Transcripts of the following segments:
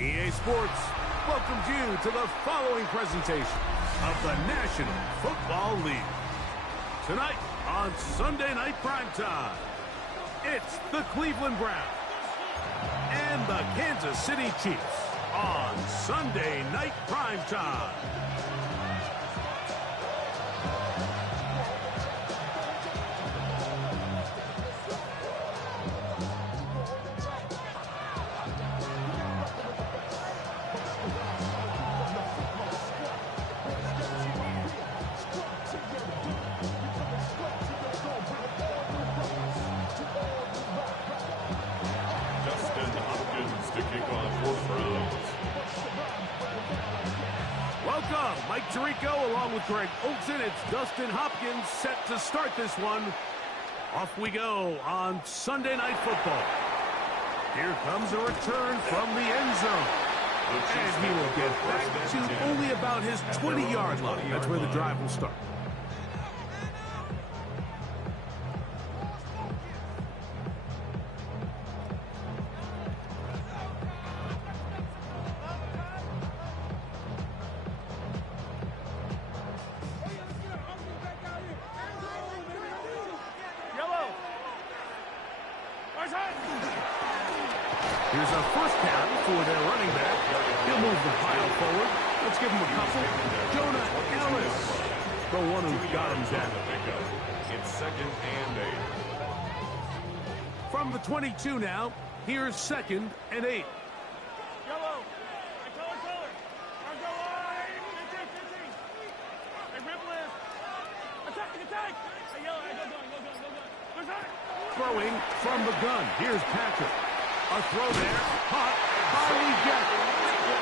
EA Sports welcomes you to the following presentation of the National Football League. Tonight on Sunday Night Primetime, it's the Cleveland Browns and the Kansas City Chiefs on Sunday Night Primetime. Welcome, Mike Tirico along with Greg Olsen. It's Dustin Hopkins set to start this one. Off we go on Sunday Night Football. Here comes a return from the end zone. And he will get back to only about his 20-yard line. That's where the drive will start. Here's a first down for their running back. He'll move the pile forward. Let's give him a couple. Jonah Ellis, the one who got him down. It's 2nd and 8. From the 22 now, here's 2nd and 8. Yellow. Color. Go line. 15. Hey, Ripley. Attack. Hey, yellow. Go. Throwing from the gun. Here's Patrick. A throw there, caught by Leggett.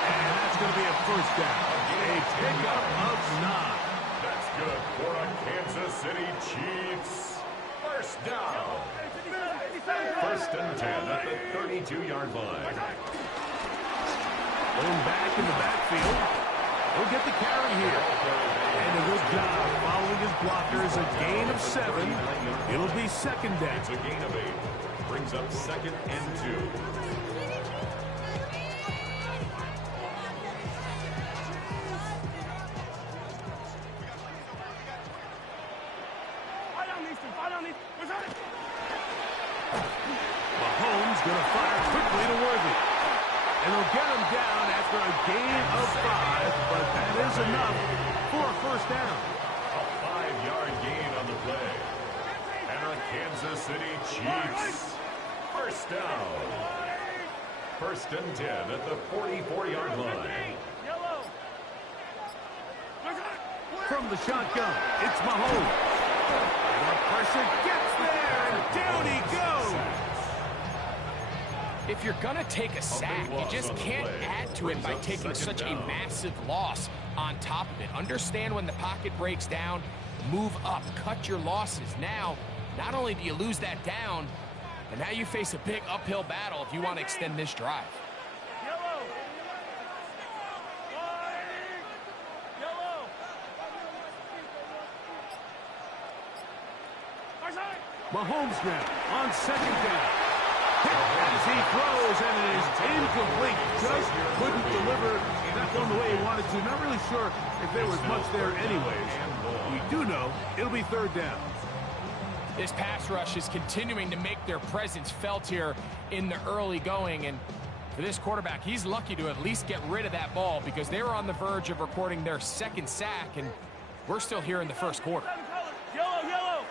And that's going to be a first down. A pickup of 9. That's good for the Kansas City Chiefs. First down. 1st and 10 at the 32-yard line. Going back in the backfield. He'll get the carry here. And a good job following his blockers. A gain of 7. It'll be 2nd down. It's a gain of 8. Brings up 2nd and 2. Mahomes going to fire quickly to Worthy. And he'll get him down after a gain of 5, but that is enough for a first down. A 5-yard gain on the play. And the Kansas City Chiefs. First down. 1st and 10 at the 44-yard line. From the shotgun, it's Mahomes. And the pressure gets there, and down he goes. If you're going to take a sack, you just can't add to it by taking such a massive loss on top of it. Understand when the pocket breaks down, move up, cut your losses. Now, not only do you lose that down, and now you face a big uphill battle if you want to extend this drive. Mahomes now on 2nd down. As he throws, and it is incomplete. Just couldn't deliver that one the way he wanted to. Not really sure if there was much there anyways. We do know it'll be 3rd down. This pass rush is continuing to make their presence felt here in the early going. And for this quarterback, he's lucky to at least get rid of that ball because they were on the verge of recording their 2nd sack, and we're still here in the 1st quarter. Yellow.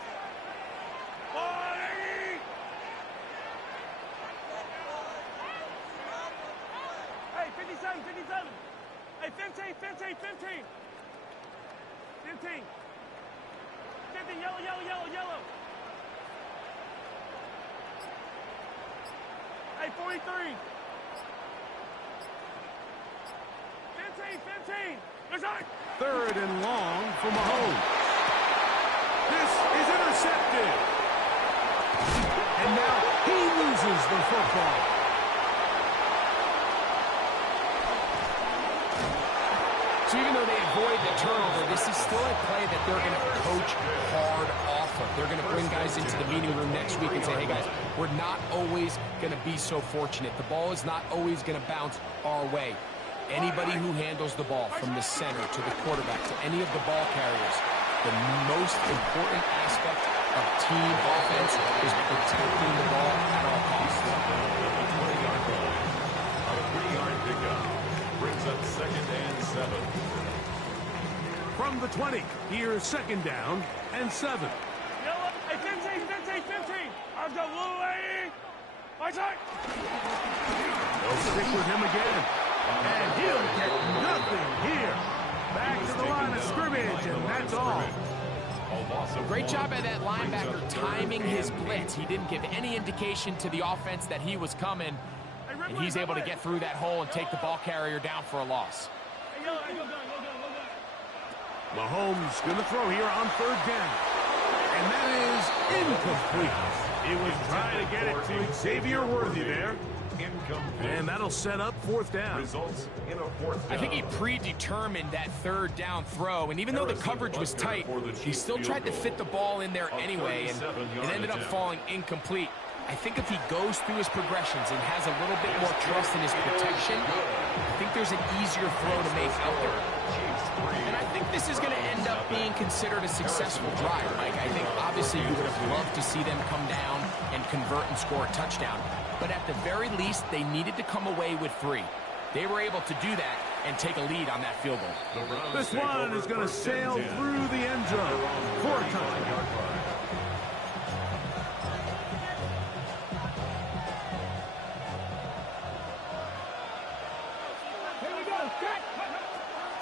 Hey, 57. Hey, 15. 50, yellow. Hey, 43. 15. 3rd and long for Mahomes. This is intercepted. And now he loses the football. So even though they avoid the turnover, this is still a play that they're going to coach hard off of. They're going to bring guys into the meeting room next week and say, hey, guys, we're not always going to be so fortunate. The ball is not always going to bounce our way. Anybody who handles the ball from the center to the quarterback to any of the ball carriers, the most important aspect of team offense is protecting the ball at all costs. A 3-yard pickup brings up 2nd and 7. From the 20, here's 2nd down and 7. Yellow. Hey, 15. I've got Louie. My time. They'll stick with him again. And he'll get nothing here. Back to the line of scrimmage, and that's all. Great job by that linebacker timing his blitz. He didn't give any indication to the offense that he was coming, and he's able to get through that hole and take the ball carrier down for a loss. Hey, Yellow, go gun. Mahomes going to throw here on 3rd down. And that is incomplete. He was trying to get it to Xavier Worthy there. And that'll set up 4th down. Results in a 4th down. I think he predetermined that 3rd down throw, and even though the coverage was tight, he still tried to fit the ball in there anyway, and it ended up falling incomplete. I think if he goes through his progressions and has a little bit more trust in his protection, I think there's an easier throw to make out there. And I think this is going to end up being considered a successful drive, Mike. I think obviously you would have loved to see them come down and convert and score a touchdown. But at the very least, they needed to come away with 3. They were able to do that and take a lead on that field goal. This one is going to sail through the end zone for a touchdown.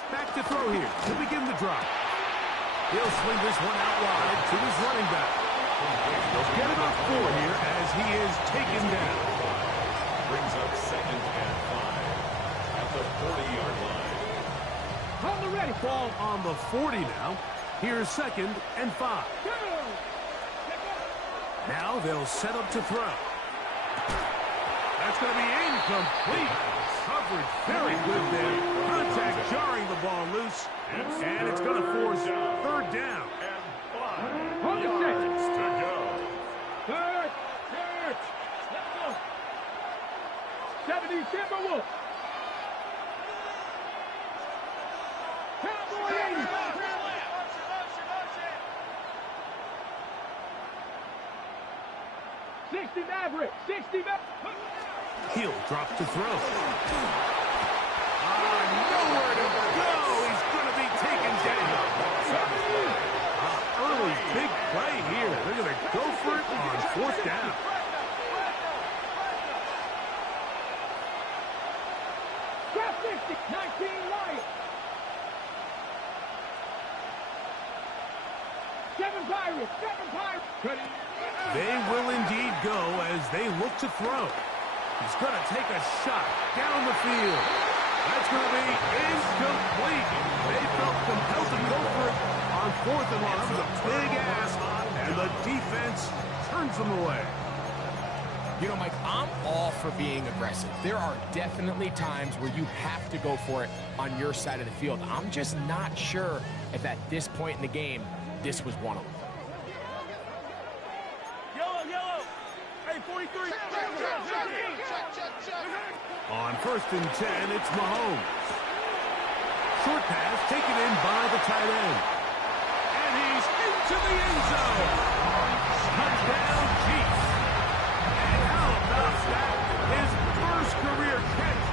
Back to throw here to begin the drive. He'll swing this one out wide to his running back. They'll get about 4 here as he is taken down. Brings up 2nd and 5 at the 40-yard line. On the ready. Ball on the 40 now. Here's 2nd and 5. Now they'll set up to throw. That's going to be incomplete. Coverage very good there. Contact jarring the ball loose. And it's going to force 3rd down. And 5 On the yards to go. 3rd. Let's go. 70 Timberwolves. Cowboy 80. Maverick. 60 Maverick. He'll drop to throw. Nowhere to go. He's going to be taken down. Early big play here. They're going to go for it on 4th down. Drop 50. 19 Lions. 7 Pirates. They will indeed go as they look to throw. He's going to take a shot down the field. That's going to be incomplete. They felt compelled to go for it on 4th and long. It was a big ask, and the defense turns them away. You know, Mike, I'm all for being aggressive. There are definitely times where you have to go for it on your side of the field. I'm just not sure if at this point in the game, this was one of them. Yellow. Hey, 43. On 1st and 10, it's Mahomes. Short pass taken in by the tight end. And he's into the end zone. Touchdown, Chiefs. And how about that? His first career catch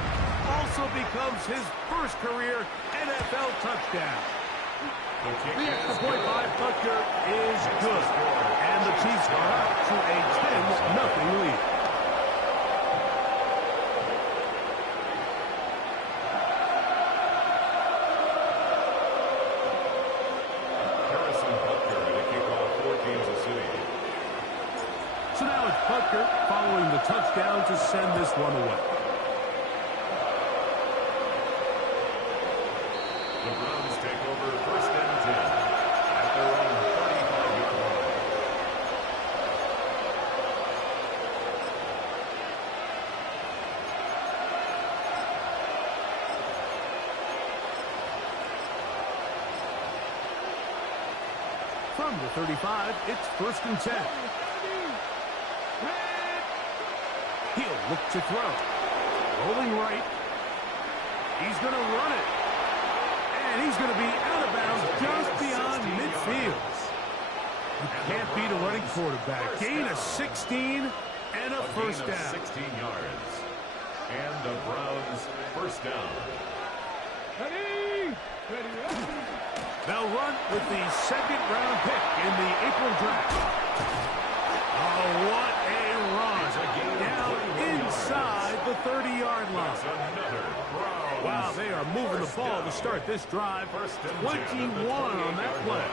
also becomes his first career NFL touchdown. The extra point by Butker is good. And the Chiefs are up to a 10-0 lead. So now it's Butker following the touchdown to send this one away. The Browns take over 1st and 10 at their own 35-yard line. From the 35, it's 1st and 10. He'll look to throw. Rolling right. He's going to run it. And he's going to be out of bounds just beyond midfield. You can't beat a running quarterback. Gain of 16 and a first down. 16 yards. And the Browns first down. They'll run with the 2nd-round pick in the April draft. Oh, what a run. Down inside the 30-yard line. Wow, they are moving the ball to start this drive. 21 on that play.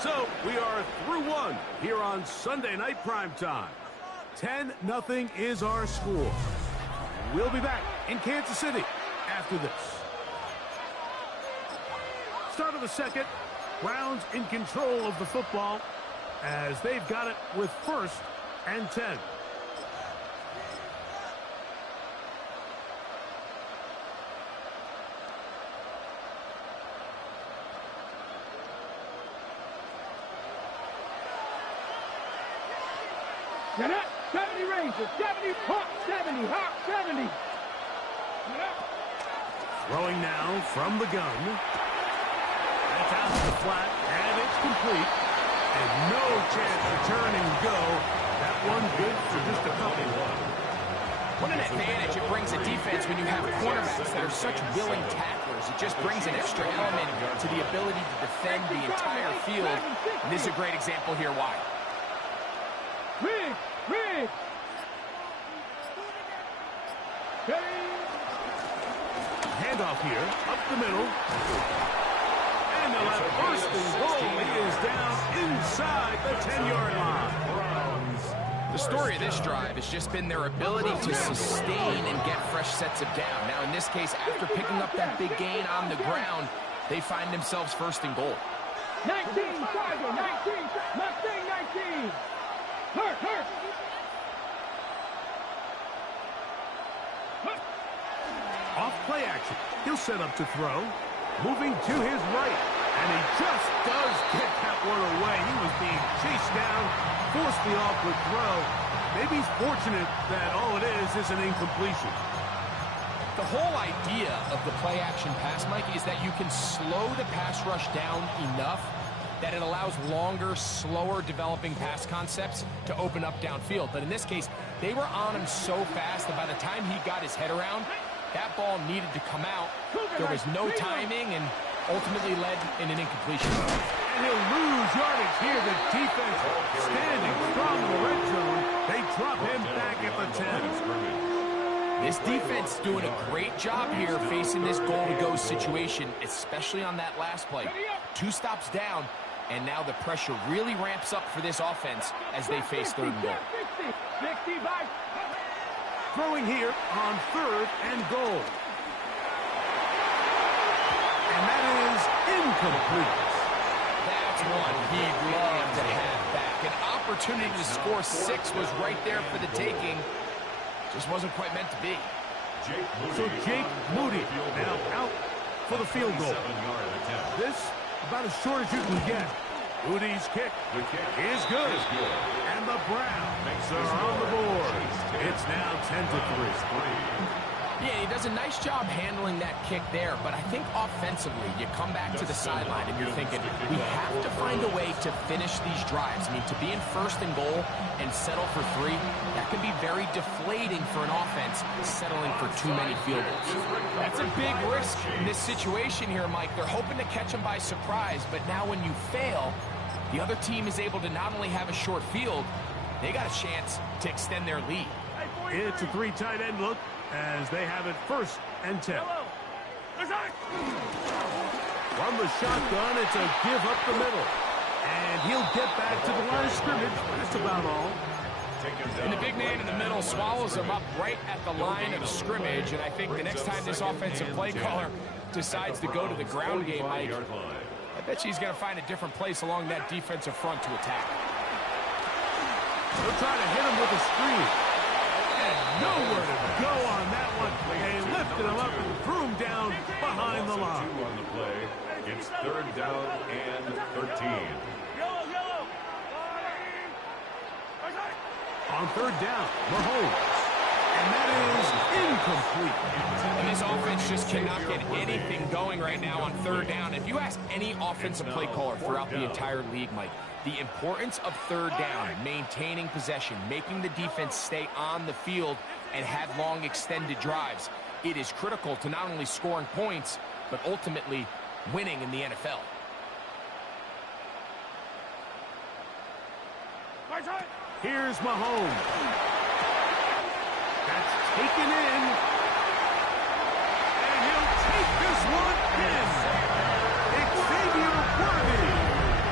So we are through one here on Sunday Night Primetime. 10-0 is our score. We'll be back in Kansas City after this. Start of the second. Browns in control of the football as they've got it with 1st and 10. Get up, 70 Rangers, 70, Hawk 70, Hawk 70. Throwing now from the gun. That's out to the flat, and it's complete. And no chance to turn and go. That one good for just a couple. What an advantage it brings a defense when you have cornerbacks that are such willing tacklers. It just brings an extra element to the ability to defend the entire field. And this is a great example here why. Rig! Handoff here, up the middle. And they'll have 1st and goal. He is down inside the 10-yard line. The story of this drive has just been their ability to sustain and get fresh sets of down. Now, in this case, after picking up that big gain on the ground, they find themselves 1st and goal. 19, Tiger, 19, Mustang 19. Hurt. Off play action. He'll set up to throw. Moving to his right. And he just does get that one away. He was being chased down. Forced the awkward throw. Maybe he's fortunate that all it is an incompletion. The whole idea of the play action pass, Mike, is that you can slow the pass rush down enough that it allows longer, slower developing pass concepts to open up downfield. But in this case, they were on him so fast that by the time he got his head around, that ball needed to come out. There was no timing and ultimately led in an incompletion. And he'll lose yardage here. The defense standing strong in the red zone. They drop him back at the 10. This defense doing a great job here facing this goal-to-go situation, especially on that last play. 2 stops down, and now the pressure really ramps up for this offense as they face 3rd and goal. Throwing here on 3rd and goal. And that is incomplete. That's one he'd love to have back. An opportunity to score 6 was right there for the taking. Just wasn't quite meant to be. So Jake Moody now out for the field goal. This about as short as you can get. Moody's kick is good. And the Browns are on the board. It's now 10-3. Yeah, he does a nice job handling that kick there, but I think offensively, you come back to the sideline and you're thinking, we have to find a way to finish these drives. I mean, to be in 1st and goal and settle for 3, that can be very deflating for an offense settling for too many field goals. That's a big risk in this situation here, Mike. They're hoping to catch them by surprise, but now when you fail, the other team is able to not only have a short field, they got a chance to extend their lead. It's a 3 tight end look as they have it 1st and 10. From the shotgun, it's a give up the middle. And he'll get back to the line of scrimmage. That's about all. And the big man in the middle swallows him up right at the line of scrimmage. And I think the next time this offensive play caller decides to go to the ground game, Mike, I bet you he's going to find a different place along that defensive front to attack. They'll try to hit him with a screen. And nowhere to go on that one. They lifted him up and threw him down behind the line. On the play. It's third down and 13. On third down, Mahomes. And that is incomplete. And this offense just cannot get anything going right now on third down. If you ask any offensive play caller throughout the entire league, Mike, the importance of third down, maintaining possession, making the defense stay on the field and have long extended drives, it is critical to not only scoring points, but ultimately winning in the NFL. Here's Mahomes. That's taken in. And he'll take this one in. Xavier Worthy.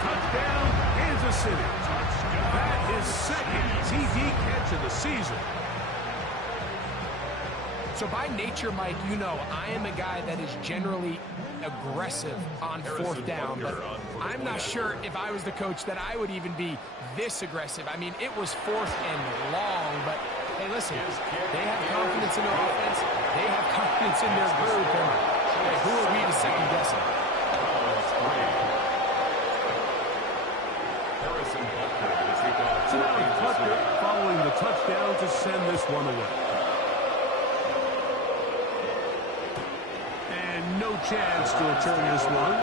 Touchdown, Kansas City. That is second TD catch of the season. So by nature, Mike, you know, I am a guy that is generally aggressive on fourth down, but I'm not sure if I was the coach that I would even be this aggressive. I mean, it was fourth and long, but hey, listen, they have confidence in their offense, they have confidence in their group, and hey, who are we to second guess it? So now Butker following the touchdown to send this one away. And no chance to return this one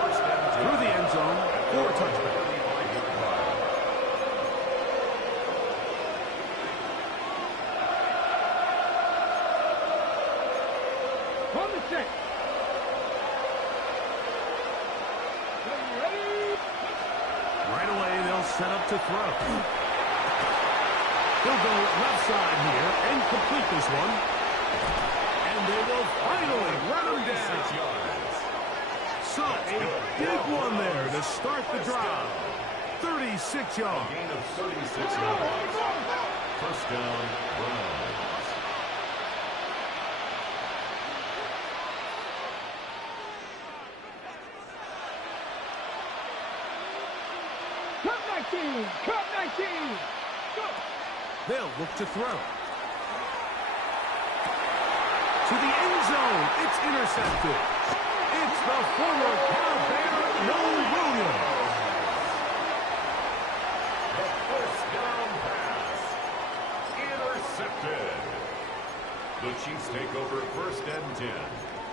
through the end zone for a touchdown. Right away, they'll set up to throw. He'll go left side here and complete this one. And they will finally run him down. So a big one there to start the drive. 36 yards. Gain of 36 yards. First down, Browns. Cut 19! Go! They'll look to throw. To the end zone. It's intercepted. It's the former Cal Bear, Noah Williams. The first down pass. Intercepted. The Chiefs take over first and 10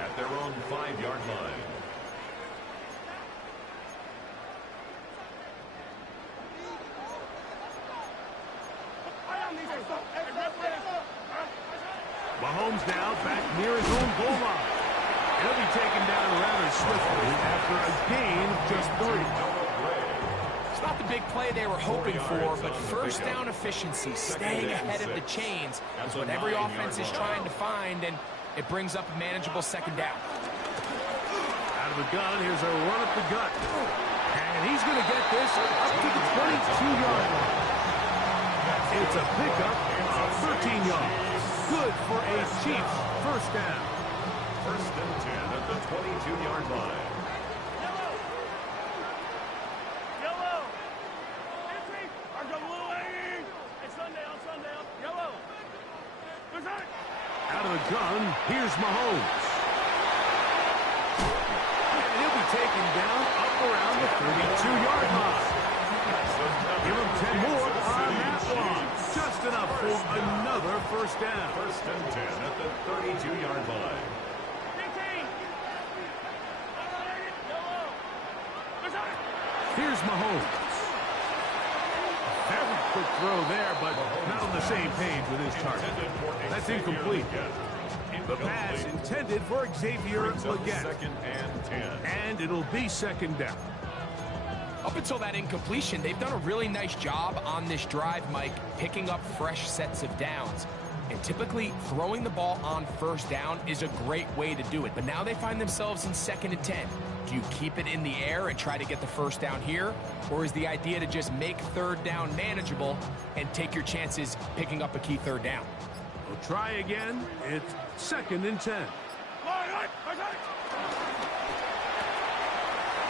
at their own 5-yard line. Mahomes now back near his own goal line. He'll be taken down rather swiftly after a gain of just 3. It's not the big play they were hoping for, but first down efficiency, staying ahead of the chains, is what every offense is trying to find, and it brings up a manageable second down. Out of the gun, here's a run up the gut. And he's going to get this up to the 22-yard line. It's a pickup of 13 yards. Good for a Chiefs first down. First and 10 at the 22-yard line. Yellow! Entry! It's Sunday. Yellow! Out of the gun, here's Mahomes. And he'll be taken down up around the 32-yard line. Give him 10 more on that one. Just enough for another first down. First and 10 at the 32-yard line. 15! Here's Mahomes. Very quick throw there, but not on the same page with his target. That's incomplete. The pass intended for Xavier again. Second and 10. And it'll be second down. Up until that incompletion, they've done a really nice job on this drive, Mike, picking up fresh sets of downs. And typically, throwing the ball on first down is a great way to do it. But now they find themselves in second and 10. Do you keep it in the air and try to get the first down here? Or is the idea to just make third down manageable and take your chances picking up a key third down? We'll try again. It's second and 10.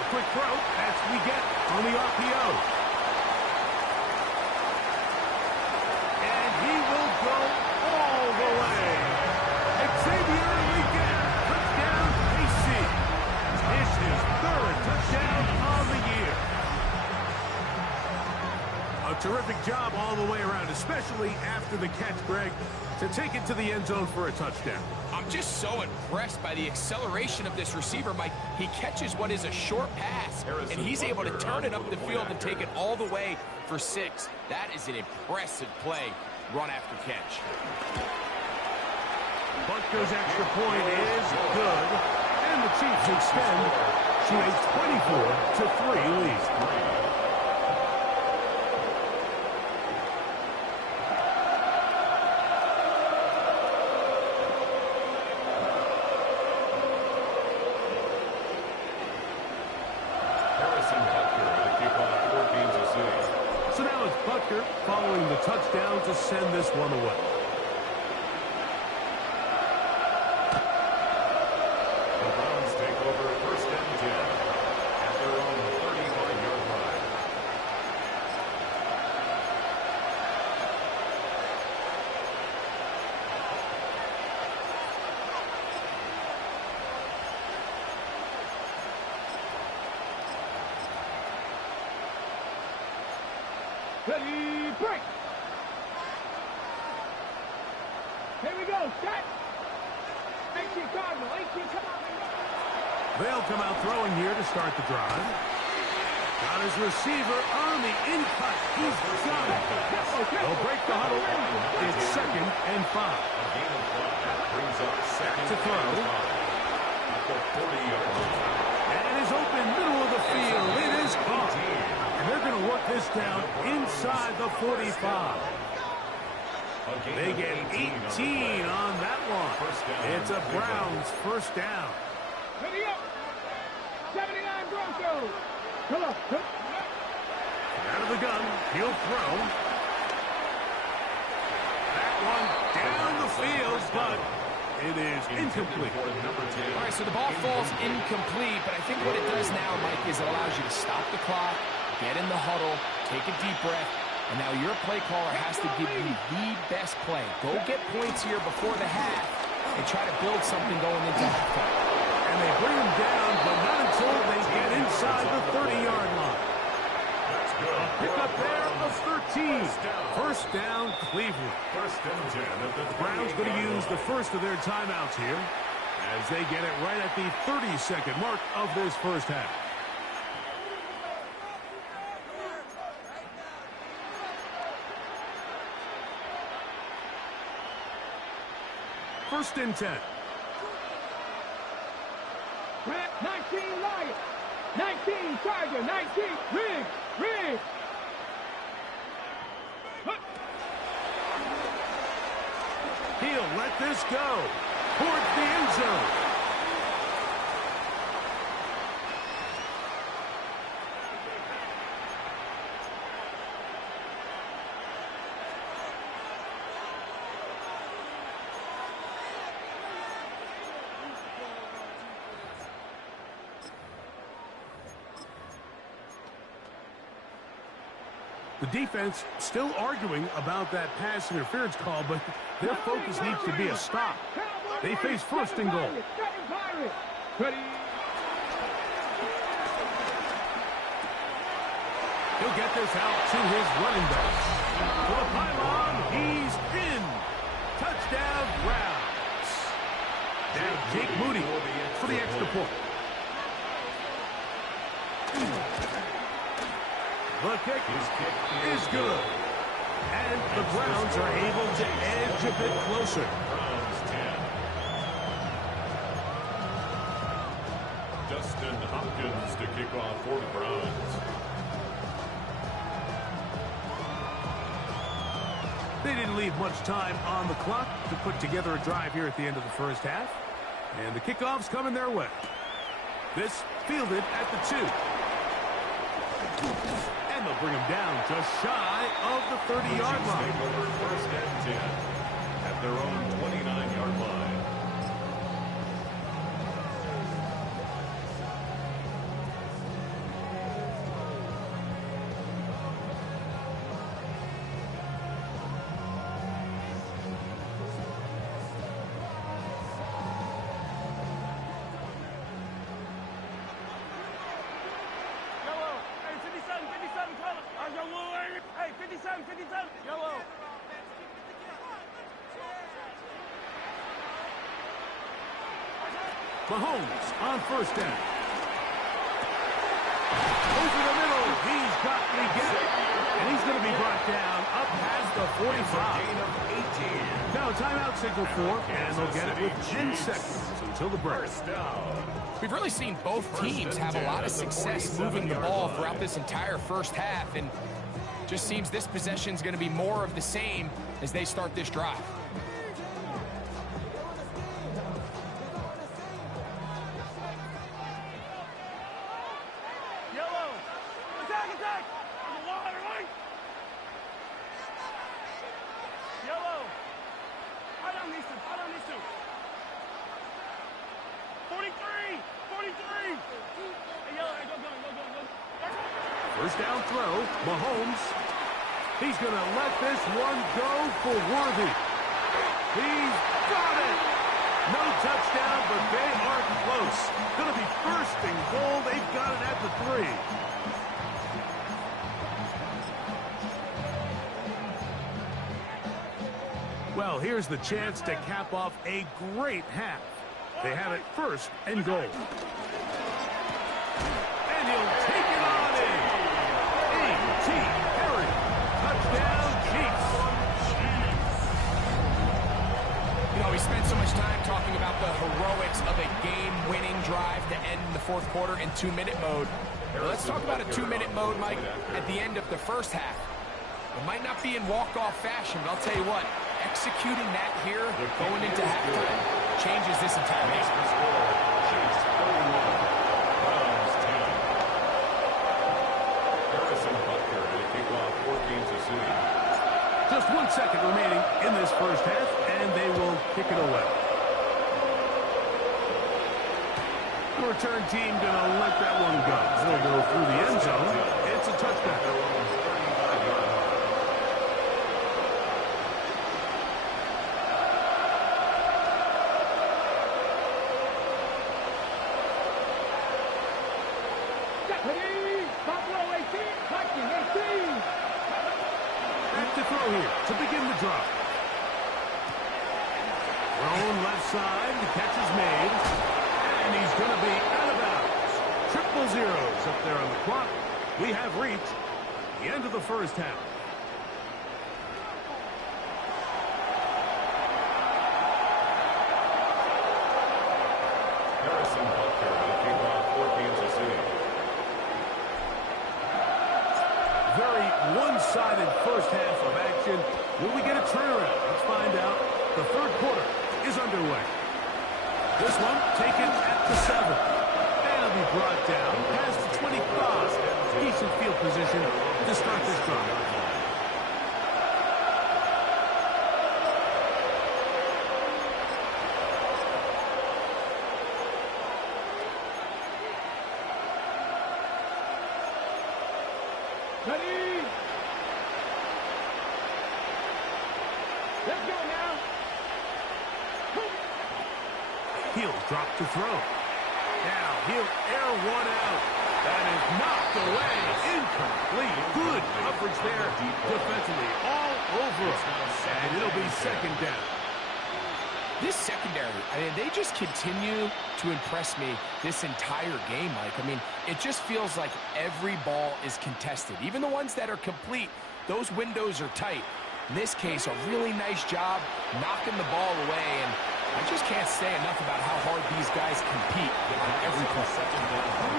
Quick throw, that's we get on the RPO. terrific job all the way around, especially after the catch, Greg, to take it to the end zone for a touchdown. I'm just so impressed by the acceleration of this receiver, Mike. He catches what is a short pass, and he's able to turn it up the field and take it all the way for 6. That is an impressive play, run after catch. Butker's extra point is good, and the Chiefs extend to a 24-3 lead. So now it's Butker following the touchdown to send this one away. The Browns take over 1st and 10 at their own 35-yard line. Ready, break. Here we go, set. 18 Cardinal, 18, come on. They'll come out throwing here to start the drive. Got his receiver on the in-cut. He's got it. They'll break the huddle. It's 2nd and 5. A gain of 5 brings up 2nd to throw. and 5 at the 40-yard line. And is open middle of the field. It is caught. And they're going to work this down inside the 45. They get 18 on that one. It's a Browns first down. Ready up. 79 Broncos. Come on. Out of the gun. He'll throw. That one down the field, but it is incomplete. All right, so the ball falls incomplete, but I think what it does now, Mike, is it allows you to stop the clock, get in the huddle, take a deep breath, and now your play caller has to give you the best play. Go get points here before the half and try to build something going into halftime. And they bring him down, but not until they get inside the 30-yard line. A pickup there of 13. First down, Cleveland. 1st and 10 at the Browns going to use the first of their timeouts here as they get it right at the 30-second mark of this first half. First and 10. 19 Lions. 19 Tiger. 19 Rig. He'll let this go towards the end zone. The defense still arguing about that pass interference call, but their focus needs to be a stop. They face 1st and goal. He'll get this out to his running back. To the pylon, he's in. Touchdown, Browns. Now Jake Moody for the extra point. The kick is good. And the Browns are able to edge a bit closer. Browns 10. Justin Hopkins to kick off for the Browns. They didn't leave much time on the clock to put together a drive here at the end of the first half. And the kickoff's coming their way. This fielded at the 2. And they'll bring him down just shy of the 30-yard line. Take over 1st and 10 at their own 29-yard line. Hey, 57 color. Hey, 57 Mahomes on first down. Over the middle, he's got Leggett. And he's going to be brought down up past the 45. Now timeout signal for, and they'll get it with 10 seconds until the break. We've really seen both teams have a lot of success moving the ball throughout this entire first half, and just seems this possession is going to be more of the same as they start this drive. First down throw, Mahomes. He's going to let this one go for Worthy. He's got it. No touchdown, but they are close. Going to be first and goal. They've got it at the 3. Well, here's the chance to cap off a great half. They have it first and goal. And he'll take it on in. A.T. Perry. Touchdown, Chiefs. You know, we spent so much time talking about the heroics of a game-winning drive to end the fourth quarter in 2-minute mode. Well, let's talk about a 2-minute mode, Mike, at the end of the first half. It might not be in walk-off fashion, but I'll tell you what, executing that here, going into halftime, changes this entire game. Just 1 second remaining in this first half, and they will kick it away. The return team going to let that one go. It'll go through the end zone. It's a touchdown. To throw here to begin the drive. Thrown left side. The catch is made. And he's going to be out of bounds. Triple zeros up there on the clock. We have reached the end of the first half. Very one-sided first half of action. Will we get a turnaround? Let's find out. The third quarter is underway. This one taken at the 7. And it'll be brought down past the 25. Decent field position to start this drive. Ready? Let's go now. He'll drop to throw. Now he'll air one out. That is knocked away. Incomplete. Good coverage there defensively. All over him. And it'll be second down. This secondary, I mean, they just continue to impress me this entire game, Mike. I mean, it just feels like every ball is contested. Even the ones that are complete, those windows are tight. In this case, a really nice job knocking the ball away, and I just can't say enough about how hard these guys compete on every play.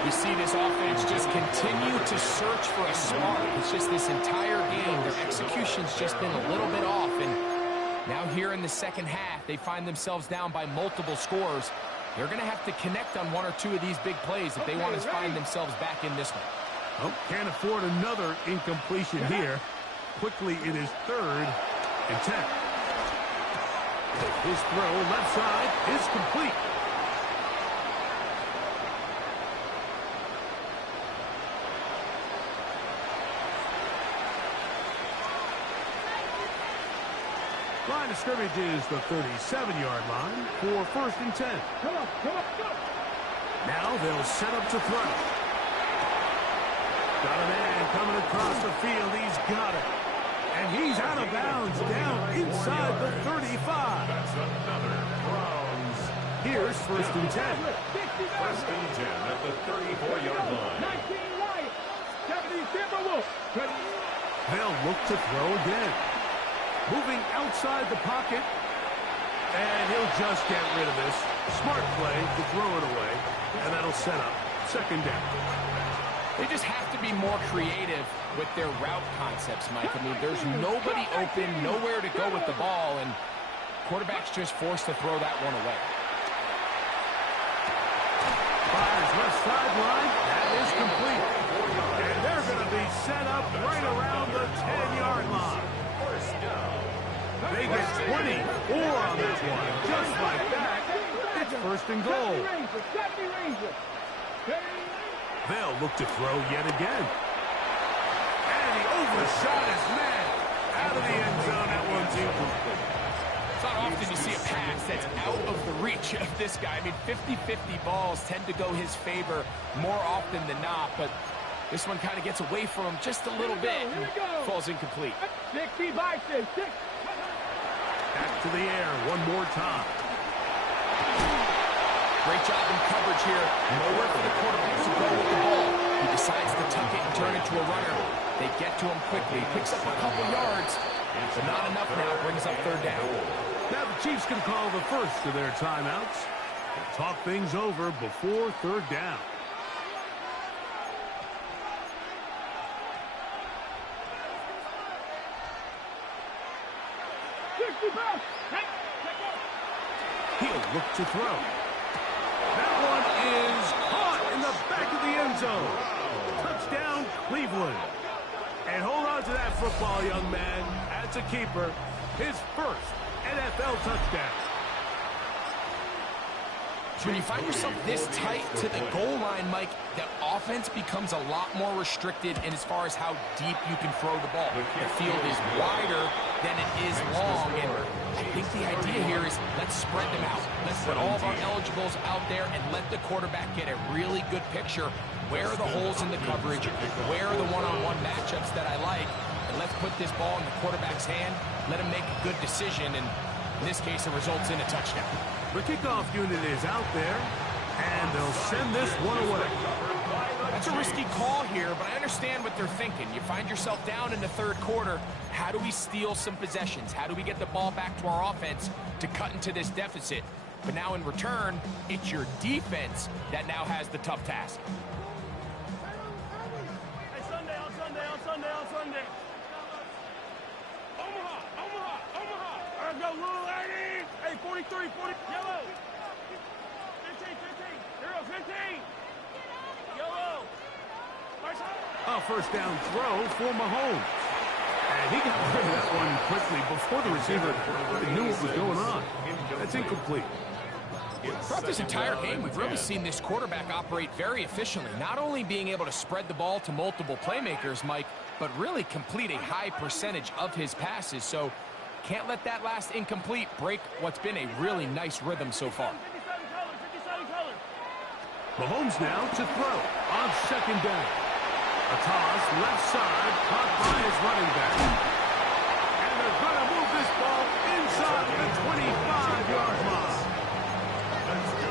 You see this offense just continue to search for a spark. It's just this entire game, their execution's just been a little bit off, and now here in the second half, they find themselves down by multiple scores. They're going to have to connect on one or two of these big plays if they want to find themselves back in this one. Oh, can't afford another incompletion here. Quickly, it is 3rd and 10. His throw left side is complete. Line of scrimmage is the 37-yard line for 1st and 10. Come on, come on, go. Now they'll set up to throw. Got a man coming across the field. He's got it. And he's out of bounds down inside the 35. That's another Browns Here's first and 10. First and 10 at the 34-yard line. 19 Lions. 70 Timberwolves. They'll look to throw again. Moving outside the pocket. And he'll just get rid of this. Smart play to throw it away. And that'll set up second down. They just have to be more creative with their route concepts, Mike. I mean, there's nobody open, nowhere to go with the ball, and quarterback's just forced to throw that one away. Fires left sideline. That is complete. And they're going to be set up right around the 10-yard line. They get 24 on this one. Just like that, it's first and goal. They'll look to throw yet again. And he overshot his man. Out of the end zone, that one's incomplete. It's not often you see a pass that's out of the reach of this guy. I mean, 50-50 balls tend to go his favor more often than not, but this one kind of gets away from him just a little bit and falls incomplete. 60 by 6. Back to the air one more time. Great job in coverage here. Nowhere for the quarterback to go with the ball. He decides to tuck it and turn it to a runner. They get to him quickly. Picks up a couple yards, but not enough now. Brings up third down. Now the Chiefs can call the first of their timeouts and talk things over before third down. He'll look to throw. That one is caught in the back of the end zone. Touchdown, Cleveland. And hold on to that football, young man. That's a keeper. His first NFL touchdown. When you find yourself this tight to the goal line, Mike, the offense becomes a lot more restricted in as far as how deep you can throw the ball. The field is wider than it is long, and I think the idea here is let's spread them out. Let's put all of our eligibles out there and let the quarterback get a really good picture. Where are the holes in the coverage? Where are the one-on-one matchups that I like? And let's put this ball in the quarterback's hand, let him make a good decision, and in this case, it results in a touchdown. The kickoff unit is out there, and they'll send this one away. That's a risky call here, but I understand what they're thinking. You find yourself down in the third quarter. How do we steal some possessions? How do we get the ball back to our offense to cut into this deficit? But now in return, it's your defense that now has the tough task. Hey, Sunday, on Sunday, on Sunday, on Sunday. Omaha, Omaha, Omaha. All right, go, little lady. Hey, 43, 40, yellow. 15, 15. Here goes 15. Yellow. A first down throw for Mahomes. And he got rid of that one quickly before the receiver knew what was going on. That's incomplete. Throughout this entire game, we've really seen this quarterback operate very efficiently, not only being able to spread the ball to multiple playmakers, Mike, but really complete a high percentage of his passes. So can't let that last incomplete break what's been a really nice rhythm so far. 57 colors. Mahomes now to throw on second down. A toss left side, caught by his running back. And they're going to move this ball inside the 25-yard line.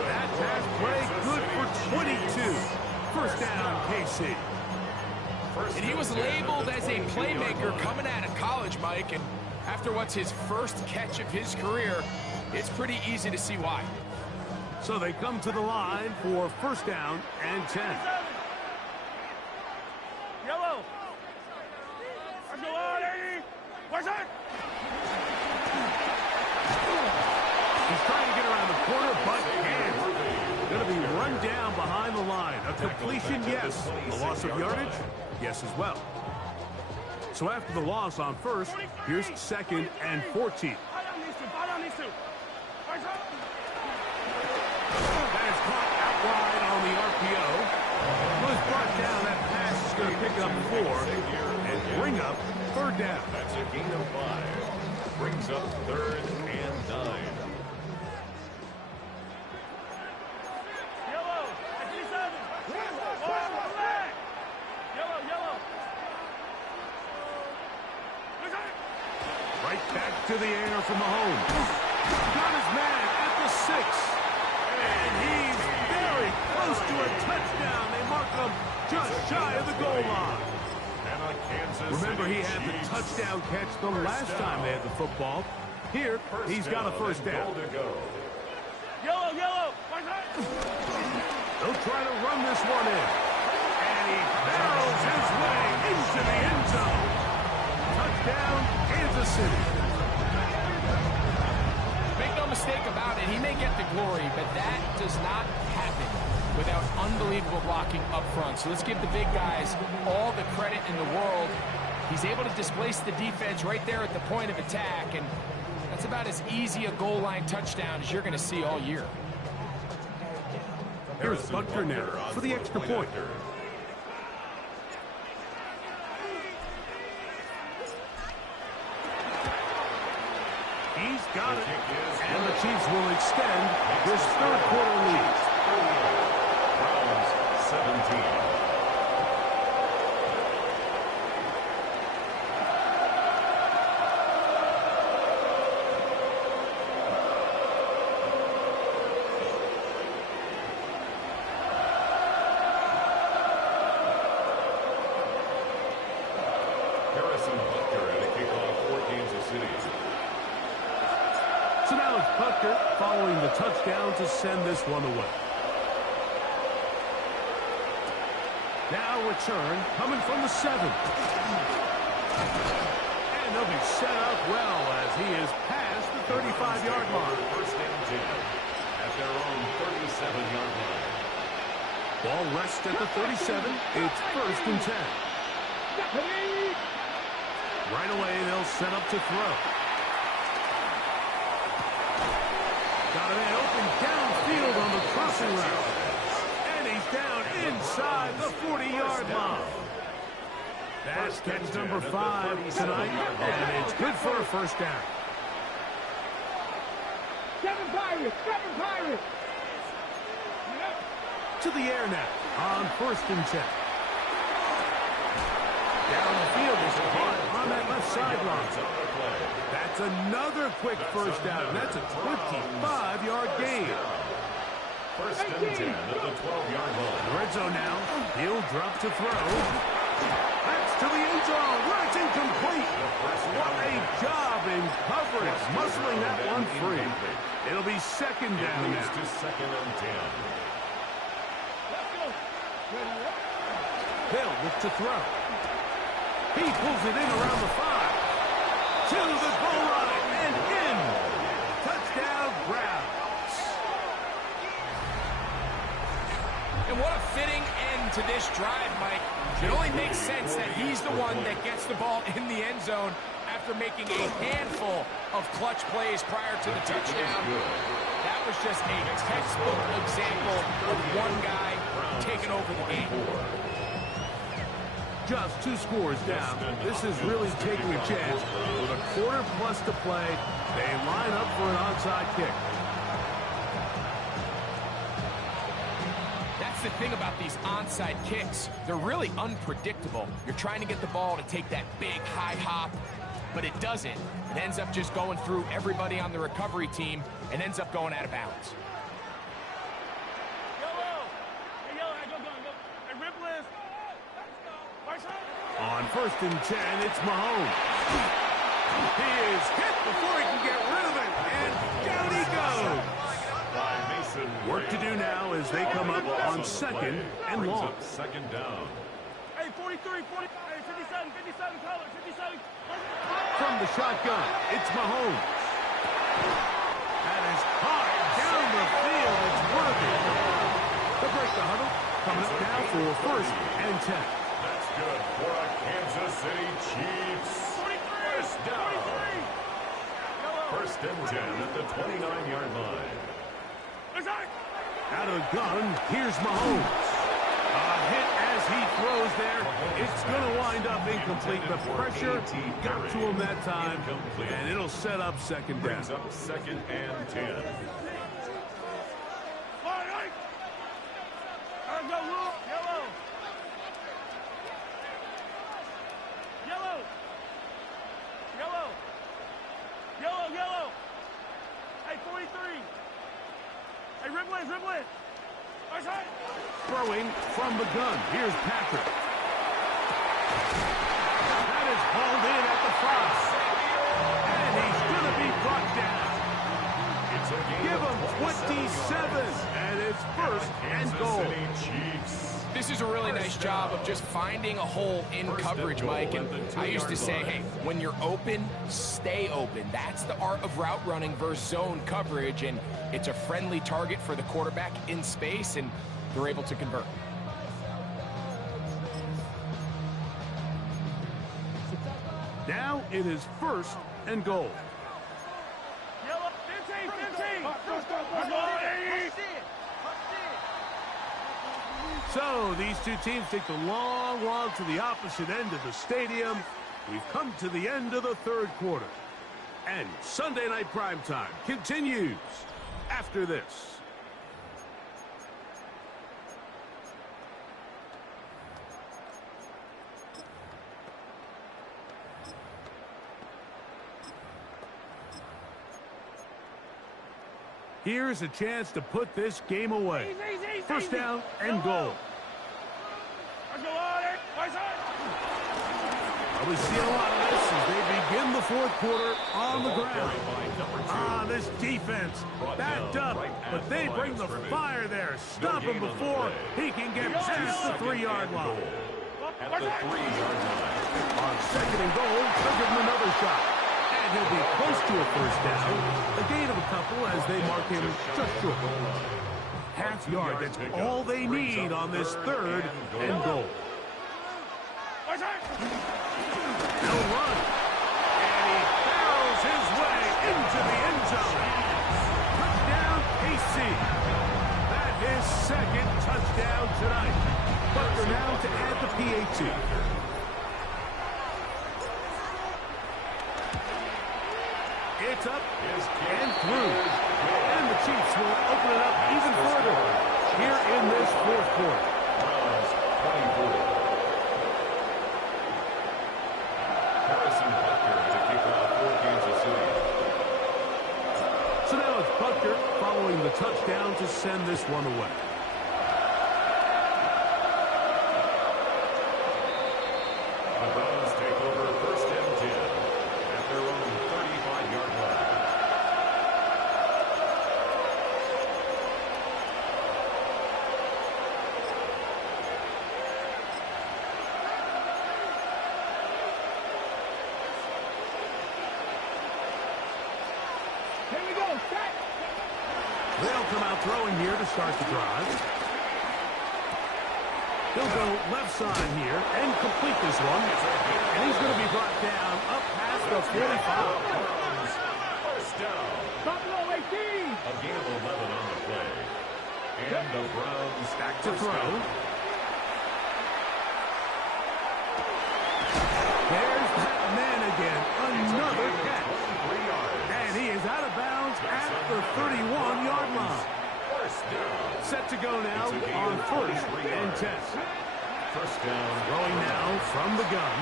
That pass play good for 22. First down, KC. And he was labeled as a playmaker coming out of college, Mike, and after what's his first catch of his career, it's pretty easy to see why. So they come to the line for first down and 10. Yellow. Let's go on, Eddie. Where's that? He's trying to get around the corner, but can't. Going to be run down behind the line. A completion, yes. A loss of yardage, yes as well. So after the loss on first, here's second and 14. Ball on these two. Where's that? That is caught out wide on the RPO. Was brought down. That pass is going to pick up 4 and bring up third down. That's a gain of 5. Brings up third and 9. Yellow. 57. Yellow. Where's that? Right back to the air from Mahomes. Got his man at the 6. And he's very close to a touchdown. They mark him just shy of the goal line. Remember, he had the touchdown catch the last time they had the football. Here, he's got a first down. Yellow, yellow. They'll try to run this one in. And he barrels his way into the end zone. Touchdown, Kansas City. Make no mistake about it, he may get the glory, but that does not happen without unbelievable blocking up front. So let's give the big guys all the credit in the world. He's able to displace the defense right there at the point of attack, and that's about as easy a goal line touchdown as you're going to see all year. Here's Butker now for the extra point. He's got it. And the Chiefs will extend this third quarter lead. Browns 17. So now it's Butker following the touchdown to send this one away. Now return coming from the 7. And they'll be set up well as he is past the 35-yard line. First and 10 at their own 37-yard line. Ball rests at the 37. It's first and 10. Right away, they'll set up to throw. Got a man open downfield on the crossing route. And he's down inside the 40-yard line. That's catch number 5 tonight, and it's good for a first down. Seven Pirates! To the air now on first and 10. Down the field is caught on that left sideline. That's another quick first down. That's a 25-yard gain. First and 10 at the 12-yard line. Red zone now. He'll drop to throw. That's to the end zone where it's incomplete. What a job in coverage, muscling that one free. It'll be second down now. To second and 10. They'll look to throw. He pulls it in around the 5. To the goal line and in. Touchdown, Browns. And what a fitting end to this drive, Mike. It only makes sense that he's the one that gets the ball in the end zone after making a handful of clutch plays prior to the touchdown. That was just a textbook example of one guy taking over the game. Just 2 scores down. This is really taking a chance. With a quarter plus to play, they line up for an onside kick. That's the thing about these onside kicks. They're really unpredictable. You're trying to get the ball to take that big high hop, but it doesn't. It ends up just going through everybody on the recovery team and ends up going out of bounds. On first and 10, it's Mahomes. He is hit before he can get rid of it, and down he goes. Work to do now as they come up on second and long. Second down. Hey, 43, 40, hey, 57, color, 57. From the shotgun, it's Mahomes. That is caught down the field. It's worthy. They'll break the huddle. Coming up now for first and 10. That's good for a Kansas City Chiefs. First down. First and 10 at the 29-yard line. Out of the gun, here's Mahomes. A hit as he throws there. It's going to wind up incomplete. The pressure got to him that time, and it'll set up second down. Brings up second and 10. Yellow. Hey, 43. Hey, Ripley's. Throwing from the gun. Here's Patrick. That is hauled in at the 5. And he's going to be brought down. Give him 27. And it's first and goal. This is a really nice job of just finding a hole in coverage, Mike. And I used to say, hey, when you're open, stay open. That's the art of route running versus zone coverage. And it's a friendly target for the quarterback in space, and they're able to convert. Now it is first and goal. So these two teams take the long walk to the opposite end of the stadium. We've come to the end of the third quarter. And Sunday Night Primetime continues after this. Here's a chance to put this game away. First down and goal. We see a lot of this as they begin the fourth quarter on the ground. This defense backed up, but they bring the fire there. Stop him before he can get past the 3-yard line. At the 3-yard line. On second and goal, they'll give him another shot. And he'll be close to a first down. A gain of a couple as they mark him just short. Half yard, that's all they need on this third and goal. They'll run. And he barrels his way into the end zone. Touchdown, KC. That is second touchdown tonight. Butler now to add the PAT. It's up and through. And the Chiefs will open it up even further here in this fourth quarter. So now it's Butker following the touchdown to send this one away. The Browns take over first and 10 at their own 35-yard line. Here we go. Set. They'll come out throwing here to start the drive. He'll go left side here and complete this one. And he's going to be brought down up past the 45. First down. Buffalo 18. A gain of 11 on the play. And the Browns Back to throw. There's that man again. Another catch. And he is out of bounds at the 31-yard line. Set to go now on first and 10. First down. Throwing now from the gun.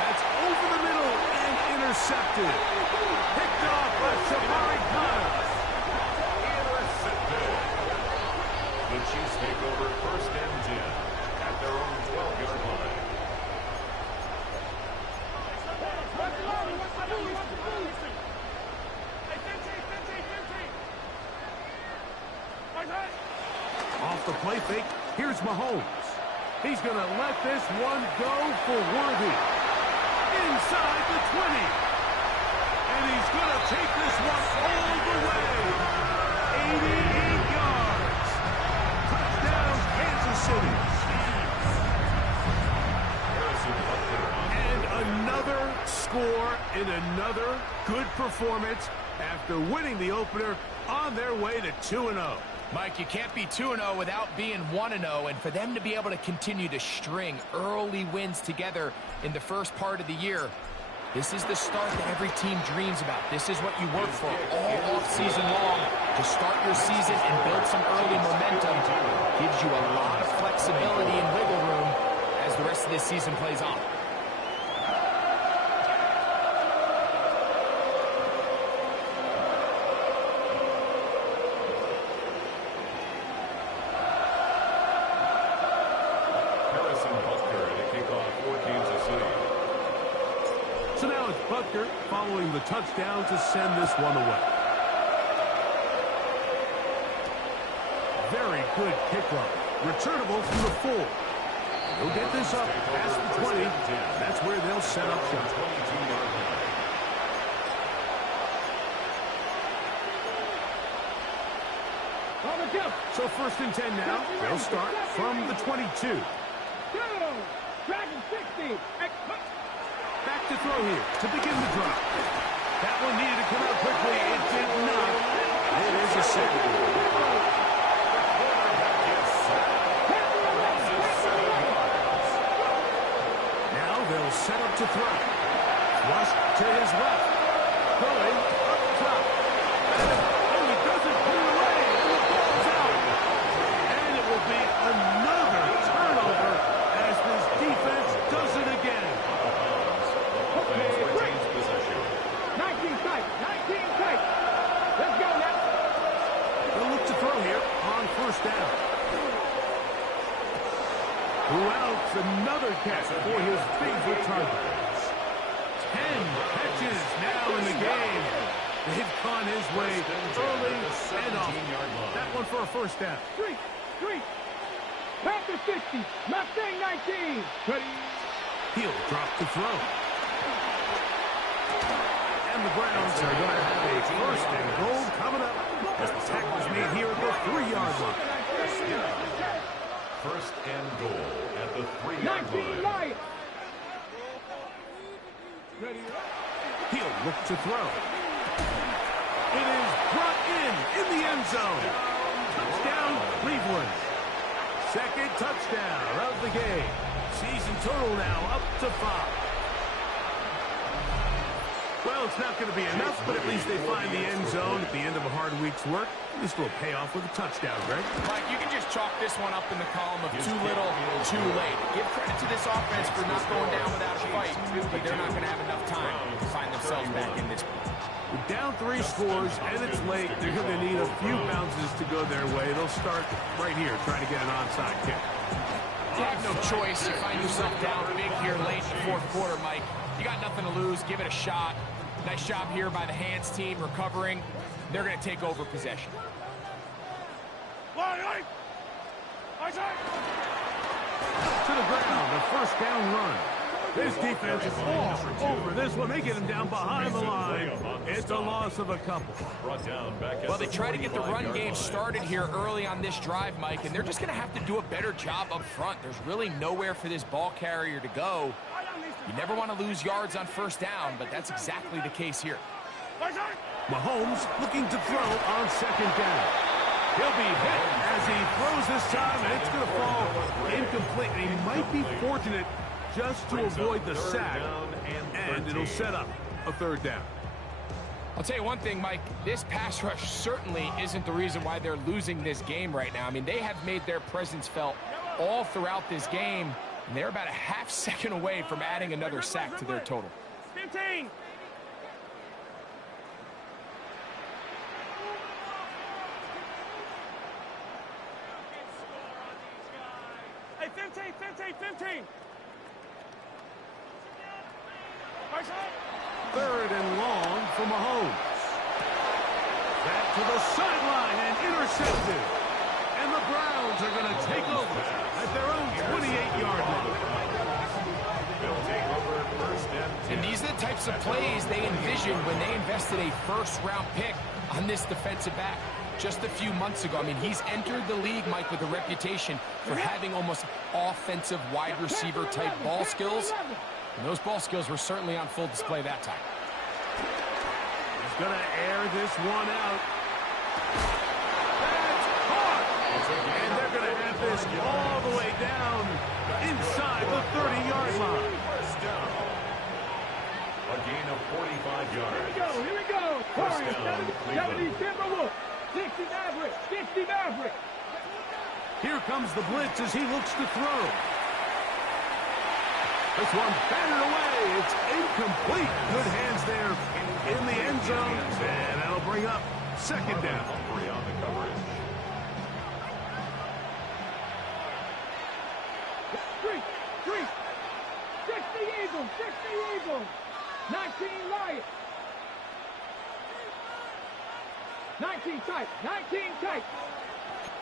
That's over the middle and intercepted. Picked off by Shamari Connor. Intercepted. The Chiefs take over first and 10 at their own 12-yard line. Off the play fake, here's Mahomes. He's going to let this one go for Worthy. Inside the 20. And he's going to take this one all the way. 88 yards. Touchdown, Kansas City. And another score in another good performance after winning the opener on their way to 2-0. Mike, you can't be 2-0 without being 1-0, and for them to be able to continue to string early wins together in the first part of the year, this is the start that every team dreams about. This is what you work for all offseason long to start your season and build some early momentum. Gives you a lot of flexibility and wiggle room as the rest of this season plays on. Butker following the touchdown to send this one away. Very good kickoff. Returnable from the 4. They'll get this up past the 20. That's where they'll set up shop. So 1st and 10 now. They'll start from the 22. Back to throw here to begin the drive. That one needed to come out quickly. It did not. It is a sack. Now they'll set up to throw. Rush to his left. Throwing up top. Oh, he doesn't put it away. And the ball's out. And it will be another turnover as this defense does it again. Retains possession. 19 tight. 19 tight. Let's go now. They'll look to throw here on 1st down. Who else? Another catch for his favorite target. 10 catches now in the game. They've gone his way early and often. That one for a 1st down. 3. Panther 50. Mustang 19. He'll drop the throw. And the Browns are going to have a 1st and goal coming up as the tackle's made here at the 3-yard line. 1st and goal at the 3-yard line. He'll look to throw. It is brought in the end zone. Touchdown, Cleveland. 2nd touchdown of the game. Season total now up to 5. Well, it's not going to be enough, but at least they find the end zone at the end of a hard week's work. At least it'll pay off with a touchdown, Greg. Mike, you can just chalk this one up in the column of too little, too late. Give credit to this offense for not going down without a fight, but they're not going to have enough time to find themselves back in this one. We're down 3 scores, and it's late. They're going to need a few bounces to go their way. They'll start right here, trying to get an onside kick. You have no choice. You find yourself down big here late in the 4th quarter, Mike. You got nothing to lose. Give it a shot. Nice job here by the hands team recovering. They're going to take over possession. To the ground, the 1st down run. This defense is all over this one. They get him down behind the line. It's a loss of a couple. Well, they try to get the run game started here early on this drive, Mike, and they're just going to have to do a better job up front. There's really nowhere for this ball carrier to go. You never want to lose yards on 1st down, but that's exactly the case here. Mahomes looking to throw on 2nd down. He'll be hit as he throws this time, and it's going to fall incomplete. And he might be fortunate just to avoid the sack, and it'll set up a 3rd down. I'll tell you one thing, Mike, this pass rush certainly isn't the reason why they're losing this game right now. I mean, they have made their presence felt all throughout this game, and they're about a half second away from adding another sack to their total. 15. Hey, 15. 3rd and long for Mahomes. Back to the sideline and intercepted. And the Browns are going to take over at their own 28-yard line. And these are the types of plays they envisioned when they invested a 1st-round pick on this defensive back just a few months ago. I mean, he's entered the league, Mike, with a reputation for having almost offensive wide receiver type ball skills. And those ball skills were certainly on full display that time. He's going to air this one out. That's caught! And they're going to have this all the way down inside the 30-yard line. A gain of 45 yards. Here we go. 70 Timberwolf. 60 Maverick. 60 Maverick. Here comes the blitz as he looks to throw. This one batted away. It's incomplete. Good hands there in the end zone. And that'll bring up 2nd down. Humphrey on the coverage. 60 Eagles. 60 Eagles. 19 light. 19 tight. 19 tight.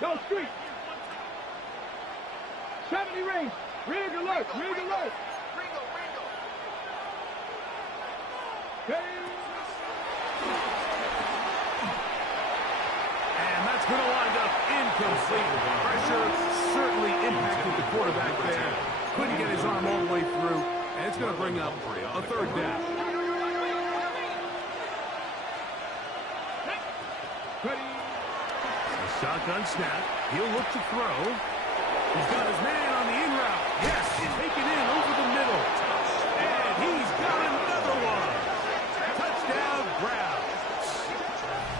Go street. 70 range. Rig alert. Rig alert. And that's going to wind up incomplete. Pressure certainly impacted the quarterback there. Couldn't get his arm all the way through. And it's going to bring up a third down. A shotgun snap. He'll look to throw. He's got his man on the in route. Yes, he's taken in over the middle. And he's got another one. Touchdown, Browns.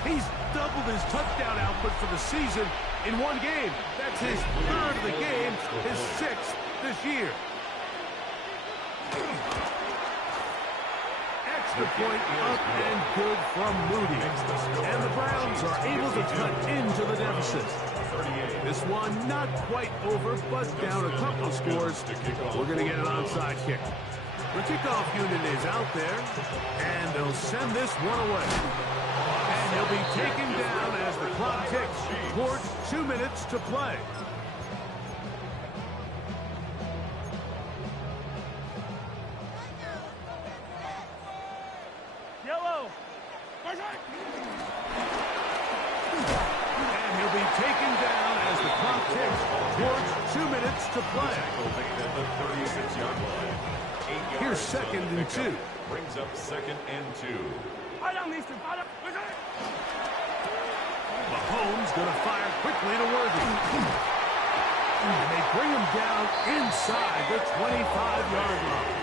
He's doubled his touchdown output for the season in one game. That's his third of the game, his sixth this year. Extra point up and good from Moody. And the Browns are able to cut into the deficit. This one not quite over, but down a couple of scores. We're going to get an onside kick. The kickoff unit is out there, and they'll send this one away. And he'll be taken down as the clock ticks towards 2 minutes to play. Yellow. And he'll be taken down as the clock ticks towards 2 minutes to play. At the 36-yard line. Here's second and 2. Brings up second and 2. Mahomes going to fire quickly to Worthy. And they bring him down inside the 25-yard line.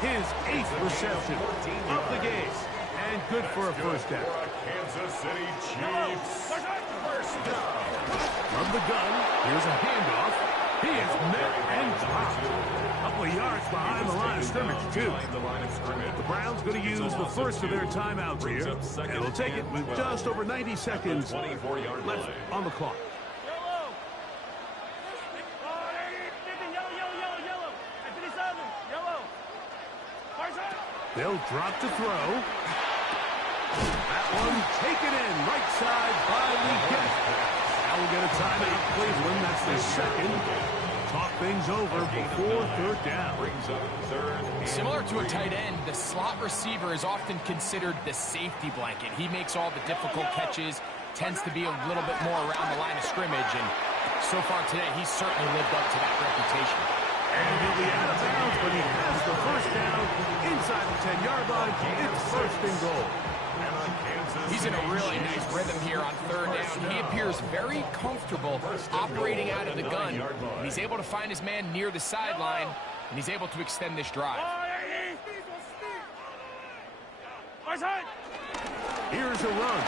His 8th reception of the game. And good for a first down. Kansas City Chiefs. First down. From the gun, here's a handoff. He is met and dropped. A couple of yards behind the line of scrimmage, too. The Browns going to use the first of their timeouts here. And they'll take it with just over 90 seconds left on the clock. They'll drop to throw. That one taken in right side by Leggett. Now we'll get a timeout, Cleveland. That's the second. Talk things over before third down. Similar to a tight end, the slot receiver is often considered the safety blanket. He makes all the difficult catches, tends to be a little bit more around the line of scrimmage, and so far today, he's certainly lived up to that reputation. And he'll be out of bounds, but he has the first down inside the 10-yard line. It's first and goal. He's in a really nice rhythm here on third down. He appears very comfortable operating out of the gun. And he's able to find his man near the sideline, and he's able to extend this drive. Here's a run.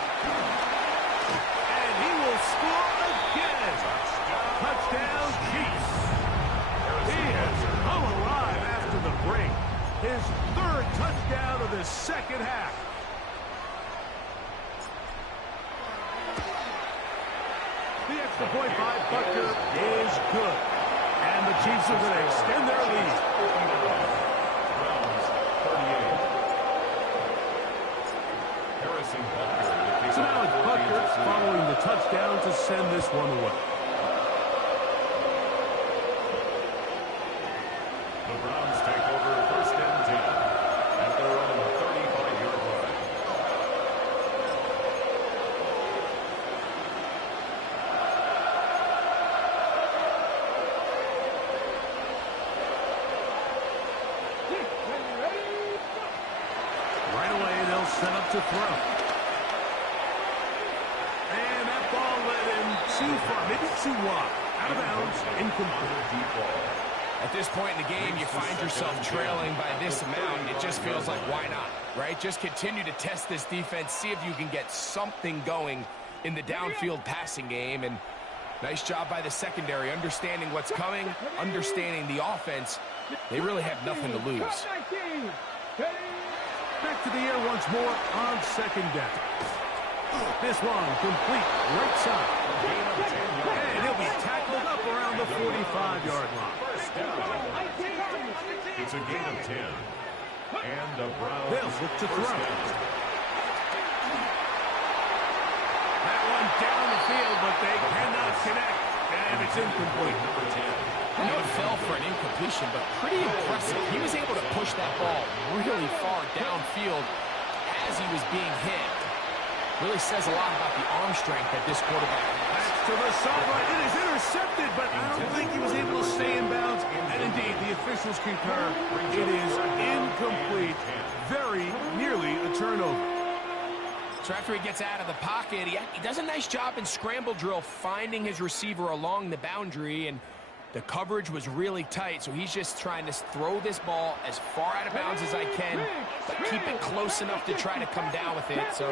And he will score again. Touchdown, Chiefs. He has come alive after the break. His third touchdown of the second half. The extra point by Butker is good. And the Chiefs are going to extend their lead. So now it's Butker following the touchdown to send this one away. The Browns take over first and 10 at their own 35-yard line. Right away, they'll set up to throw. And that ball led him too far, maybe too wide. Out of bounds, incomplete. At this point in the game, you find yourself trailing by this amount. It just feels like, why not, right? Just continue to test this defense, see if you can get something going in the downfield passing game. And nice job by the secondary, understanding what's coming, understanding the offense. They really have nothing to lose. Back to the air once more on second down. This one complete, right side. And he'll be tackled up around the 45-yard line. It's a gain of 10. And the Browns they'll look to throw. That one down the field, but they cannot connect. And it's incomplete. Number 10. I know it fell for an incompletion, but pretty impressive. He was able to push that ball really far downfield as he was being hit. Really says a lot about the arm strength that this quarterback has. That's to the sideline. It is intercepted, but I don't think he was able to stay in bounds. And indeed, the officials concur. It is incomplete. Very nearly a turnover. So after he gets out of the pocket, he does a nice job in scramble drill finding his receiver along the boundary, and the coverage was really tight, so he's just trying to throw this ball as far out of bounds as I can, but keep it close enough to try to come down with it. So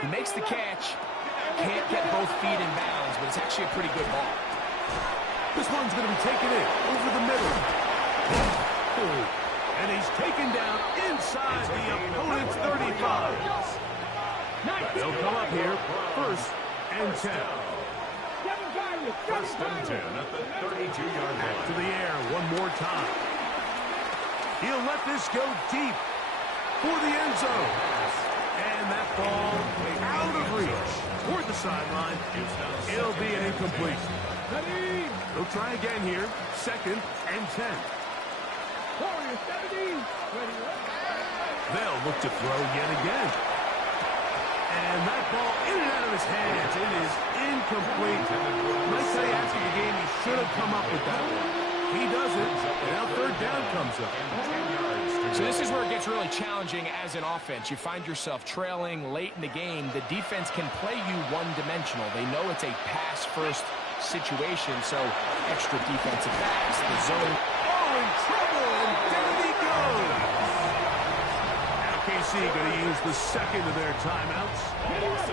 he makes the catch. Can't get both feet in bounds, but it's actually a pretty good ball. This one's going to be taken in over the middle. And he's taken down inside the opponent's 35. They'll come up here, 1st and 10. First and 10 at the 32-yard line. To the air one more time. He'll let this go deep for the end zone. And that ball out of reach toward the sideline. It'll be an incompletion. They'll try again here, 2nd and 10. They'll look to throw yet again. And that ball in and out of his hands. It is incomplete. Might say after the game he should have come up with that one. He doesn't. And now 3rd down comes up. So this is where it gets really challenging as an offense. You find yourself trailing late in the game. The defense can play you one-dimensional. They know it's a pass-first situation, so extra defensive backs, the zone. Oh, in trouble, and down he goes. KC going to use the 2nd of their timeouts.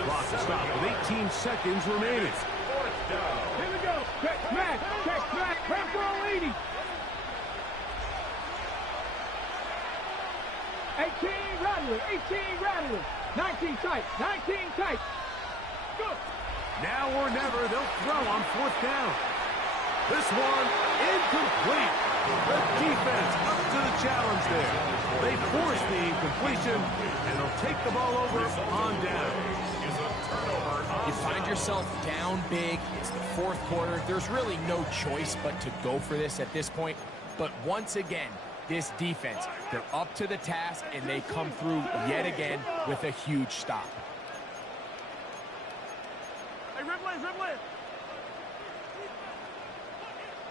Clock to stop with 18 seconds remaining. 4th down. Here we go. Check back. Run for a leading. 18 Rattler. 19 tight. Go. Now or never, they'll throw on 4th down. This one incomplete. The defense up to the challenge there. They force the incompletion, and they'll take the ball over on down. You find yourself down big. It's the 4th quarter. There's really no choice but to go for this at this point. But once again, this defense, they're up to the task, and they come through yet again with a huge stop. Hey, Ripley.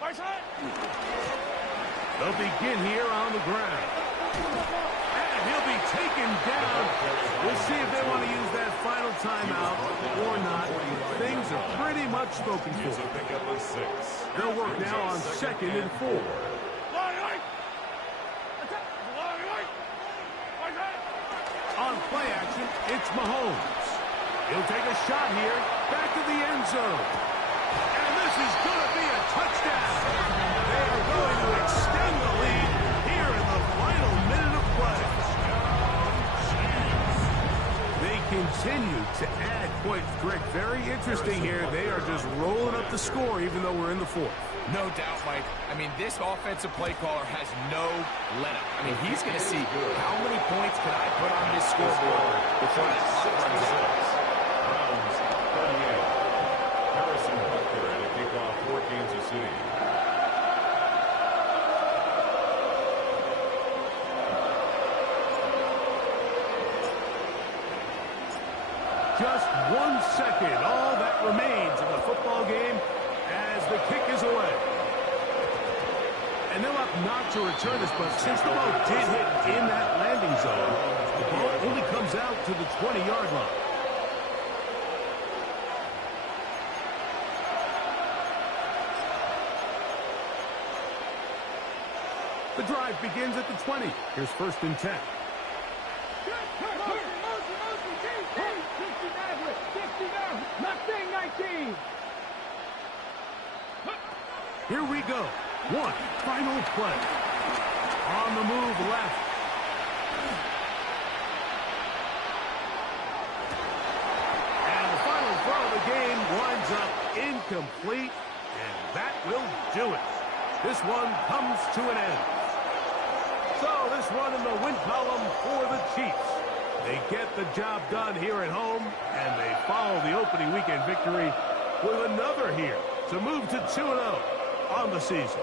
Right side. They'll begin here on the ground. And he'll be taken down. We'll see if they want to use that final timeout or not. Things are pretty much spoken for. They'll work now on 2nd and 4. On play action, it's Mahomes. He'll take a shot here, back to the end zone. And this is going to be a touchdown. They are going to extend the lead here in the final minute of play. They continue to add points. Greg, very interesting here. They are just rolling up the score even though we're in the 4th. No doubt, Mike. I mean, this offensive play caller has no let-up. I mean, he's going to see how many points can I put on this scoreboard before that clock runs out. Browns 38. Harrison Butker at a kickoff for Kansas City. Just 1 second, all that remains in the football game as the kick is away. And they'll opt not to return this, but since the ball did hit in that landing zone, the ball only comes out to the 20-yard line. The drive begins at the 20. Here's 1st and 10. Here we go. One final play. On the move left. And the final throw of the game winds up incomplete, and that will do it. This one comes to an end. So this one in the win column for the Chiefs. They get the job done here at home, and they follow the opening weekend victory with another here to move to 2-0 on the season.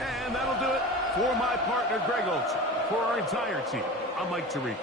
And that'll do it for my partner, Greg Olson. For our entire team, I'm Mike Tirico.